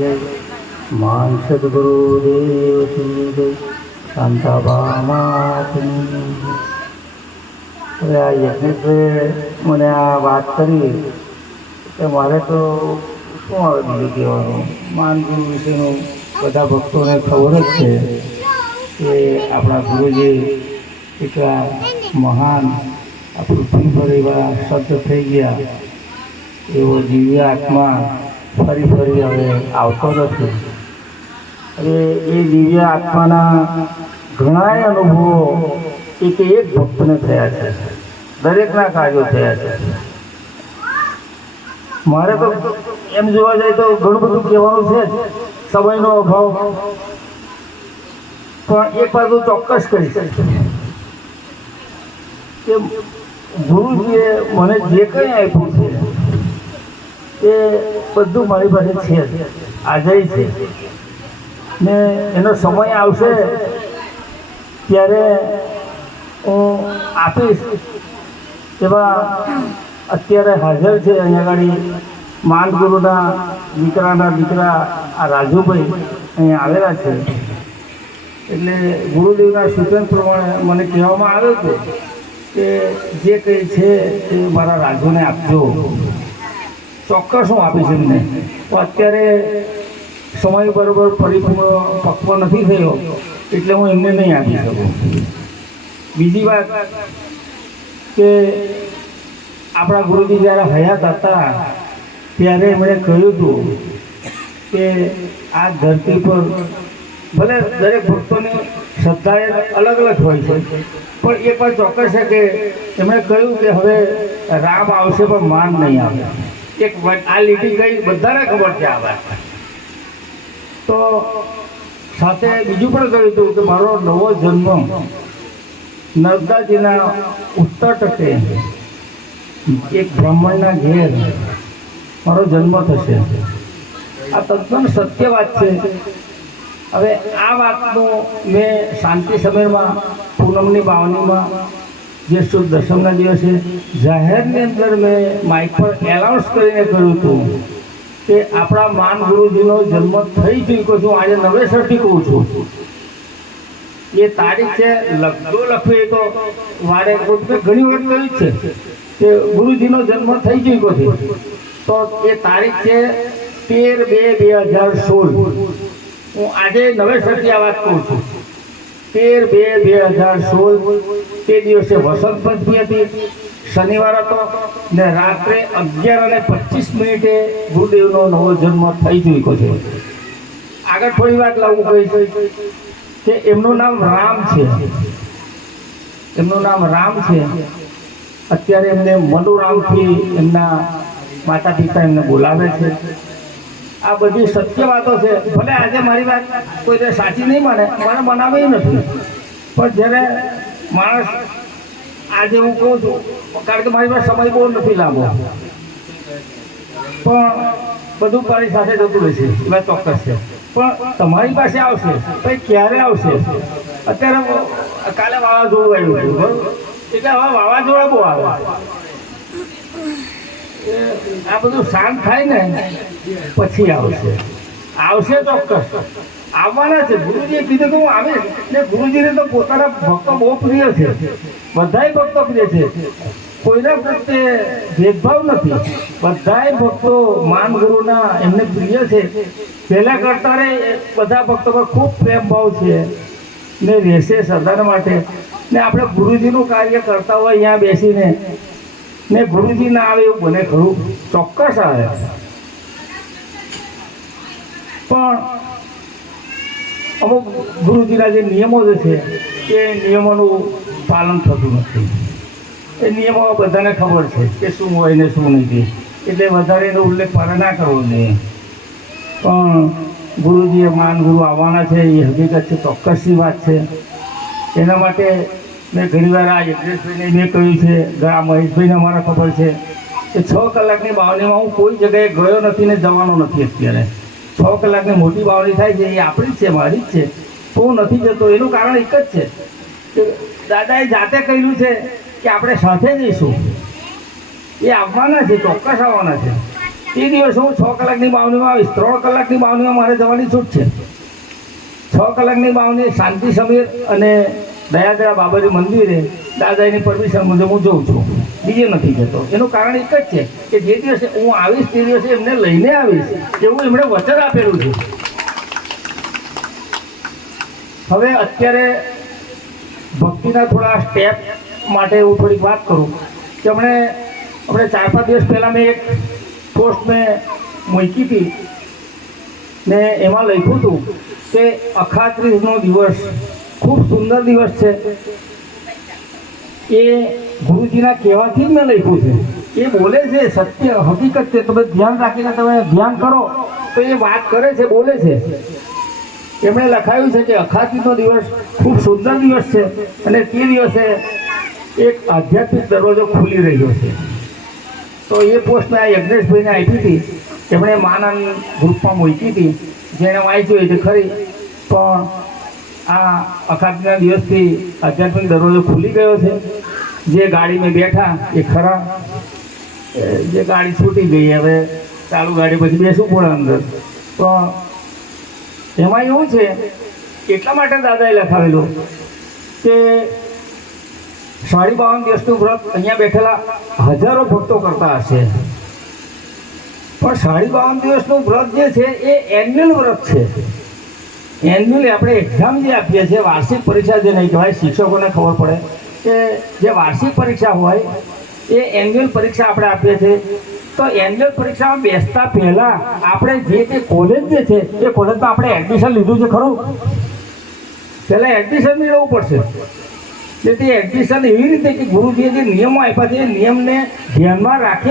જય માન સદગુરુદેવ શ્રી જય શાંતાબામાતની હવે આ મને આ વાત કરી કે મારે તો શું આવે બીજું કહેવાનું માનગુરુ વિશેનું બધા ભક્તોને ખબર જ છે કે આપણા ગુરુજી કેટલા મહાન આ પૃથ્વી પર એવા શબ્દ થઈ ગયા એવો દિવ્ય આત્મા ફરી ફરી હવે આવતો નથી. હવે એ દિવ્ય આત્માના ઘણાય અનુભવો એક એક ભક્તને થયા છે. દરેકના કાર્યો થયા છે. મારે તો એમ જોવા જાય તો ઘણું બધું કહેવાનું છે. સમયનો અભાવ. પણ એક બાજુ ચોક્કસ કહીશ કે ગુરુજીએ મને જે કંઈ આપ્યું છે એ બધું મારી પાસે છે. આજે છે ને એનો સમય આવશે ત્યારે હું આપીશ એવા અત્યારે હાજર છે અહીંયા આગળ માનગુરુના દીકરાના દીકરા આ રાજુભાઈ અહીંયા આવેલા છે એટલે ગુરુદેવના સૂચન પ્રમાણે મને કહેવામાં આવ્યું હતું કે જે કંઈ છે એ મારા રાજુને આપજો ચોક્કસ હું આપીશ એમને. તો અત્યારે સમય બરોબર પરિપૂર્ણ પક્વ નથી થયો, એટલે હું એમને નહીં આપી શકું. બીજી વાત કે આપણા ગુરુજી જ્યારે હયાત હતા, ત્યારે એમણે કહ્યું હતું કે આ ધરતી પર ભલે દરેક ભક્તોની શ્રદ્ધા એ અલગ અલગ હોય છે, પણ એ પણ ચોક્કસ છે કે એમણે કહ્યું કે હવે રામ આવશે પણ માન નહીં આવે. એક આ લીટી ગઈ બધાને ખબર છે આ વાત? તો સાથે બીજું પણ કહ્યું હતું કે મારો નવો જન્મ નર્મદાજીના ઉત્તર તટે એક બ્રાહ્મણના ઘેર મારો જન્મ થશે. આ તદ્દન સત્ય વાત છે. હવે આ વાતનું મેં શાંતિ સમયમાં પૂનમની બાવનીમાં જે શુદ્ધ દસમના દિવસે જાહેરની અંદર મેં માઇક પર એનાઉન્સ કરીને કહ્યું હતું કે આપણા માન ગુરુજીનો જન્મ થઈ ચૂક્યો છું. આજે નવેસરથી કહું છું. એ તારીખ છે લખજો લખવી તો વારે ઘણી વખત કહ્યું છે કે ગુરુજીનો જન્મ થઈ ચૂક્યો છે. તો એ તારીખ છે તેર બે બે હજાર સોળ. હું આજે નવેસરથી આ વાત કહું છું. તેર બે બે હજાર સોળ તે દિવસે વસંત પંચમી હતી. શનિવાર હતો ને રાત્રે અગિયાર અને પચીસ મિનિટે ગુરુદેવનો નવો જન્મ થઈ ચૂક્યો છે. આગળ થોડી વાત લાવું કહીશ કે એમનું નામ રામ છે. એમનું નામ રામ છે. અત્યારે એમને મનુરામથી એમના માતા પિતા એમને બોલાવે છે. આ બધી સત્ય વાતો છે. ભલે આજે મારી વાત કોઈ સાચી નહીં માને મને મનાવી નથી. પણ જ્યારે માણસ આજે હું કહું છું, કારણ કે મારી પાસે સમય બહુ નથી લાંબો. પણ બધું મારી સાથે જતું રહેશે એ ચોક્કસ છે. પણ તમારી પાસે આવશે ભાઈ ક્યારે આવશે? અત્યારે કાલે વાવાઝોડું આવ્યું એટલે હવે વાવાઝોડા બહુ આવે. આ બધું શાંત થાય ને, પછી આવશે. આવશે ચોક્કસ. આવવાના છે. ગુરુજીએ કીધું કે હું આવીશ ને ગુરુજીને તો પોતાના ભક્તો બહુ પ્રિય છે. બધાય ભક્તો પ્રિય છે. કોઈના પ્રત્યે ભેદભાવ નથી. બધાય ભક્તો માન ગુરુના એમને પ્રિય છે. પહેલા કરતા રે બધા ભક્તો પર ખૂબ પ્રેમ ભાવ છે. ને રહેશે સદાના માટે. ને આપણે ગુરુજીનું કાર્ય કરતા હોય, અહીંયા બેસીને ને ગુરુજી ના આવે એવું બને ખરું ચોક્કસ આવે. પણ અમુક ગુરુજીના જે નિયમો જે છે, એ નિયમોનું પાલન થતું નથી. એ નિયમો બધાને ખબર છે કે શું હોય ને શું નથી એટલે વધારે એનો ઉલ્લેખ મારે ના કરવો જોઈએ. પણ ગુરુજીએ માન ગુરુ આવવાના છે, એ હકીકત છે, ચોક્કસની વાત છે. એના માટે મેં ઘણીવાર આ યજ્ઞેશભાઈને મેં કહ્યું છે આ મહેશભાઈને અમારા ખબર છે, કે છ કલાકની બાવણીમાં હું કોઈ જગ્યાએ ગયો નથી ને જવાનો નથી અત્યારે. છ કલાકની મોટી બાવણી થાય છે, એ આપણી જ છે, મારી જ છે. તો હું નથી જતો, એનું કારણ એક જ છે, કે દાદાએ જાતે કહ્યું છે કે આપણે સાથે જઈશું. એ આવવાના છે, ચોક્કસ આવવાના છે. એ દિવસે હું છ કલાકની બાવણીમાં આવીશ, ત્રણ કલાકની બાવણીમાં મારે જવાની છૂટ છે. છ કલાકની બાવણી શાંતિ સમીર અને દયાદરા બાબાજી મંદિરે દાદાની પરમિશન મુજબ હું જઉં છું. બીજે નથી જતો. એનું કારણ એક જ છે કે જે દિવસે હું આવીશ તે દિવસે એમને લઈને આવીશ. એવું એમણે વચન આપેલું છે. હવે અત્યારે ભક્તિના થોડા સ્ટેપ માટે હું થોડીક વાત કરું. કે હમણે આપણે ચાર પાંચ દિવસ પહેલાં મેં એક પોસ્ટ મેં મૂકી હતી. ને એમાં લખ્યું હતું કે અખાત્રીસનો દિવસ ખૂબ સુંદર દિવસ છે. એ ગુરુજીના કહેવાથી જ મેં લખ્યું છે. એ બોલે છે, સત્ય, હકીકત છે તમે ધ્યાન રાખીને તમે ધ્યાન કરો. તો એ વાત કરે છે, બોલે છે. એમણે લખાયું છે કે અખાતીનો દિવસ ખૂબ સુંદર દિવસ છે અને તે દિવસે એક આધ્યાત્મિક દરવાજો ખુલી રહ્યો છે. તો એ પોસ્ટ આ યજ્ઞેશભાઈને આપી હતી. એમણે માનંદ ગ્રુપમાં મૂકી હતી. જેણે વાંચ્યું તે ખરી. પણ આ અખાત્રીના દિવસથી આધ્યાત્મિક દરવાજો ખુલી ગયો છે. જે ગાડીમાં બેઠા એ ખરા. જે ગાડી છૂટી ગઈ, હવે ચાલુ ગાડી પછી બેસવું પડે અંદર. તો એમાં એવું છે, એટલા માટે દાદાએ લખાવેલું કે સાડી બાવન દિવસનું વ્રત અહીંયા બેઠેલા હજારો ભક્તો કરતા હશે. પણ સાડી બાવન દિવસનું વ્રત જે છે, એ એન્યુઅલ વ્રત છે. એન્યુઅલી આપણે એક્ઝામ જે આપીએ છીએ, વાર્ષિક પરીક્ષા જે નહીં કહેવાય શિક્ષકોને ખબર પડે કે જે વાર્ષિક પરીક્ષા હોય, એ એન્યુઅલ પરીક્ષા આપણે આપીએ છીએ. તો એન્યુઅલ પરીક્ષામાં બેસતા પહેલા આપણે જે તે કોલેજ જે છે, એ કોલેજમાં આપણે એડમિશન લીધું છે ખરું? પહેલાં એડમિશન મેળવવું પડશે. એટલે એડમિશન એવી રીતે કે ગુરુજીએ જે નિયમો આપ્યા છે, એ નિયમને ધ્યાનમાં રાખી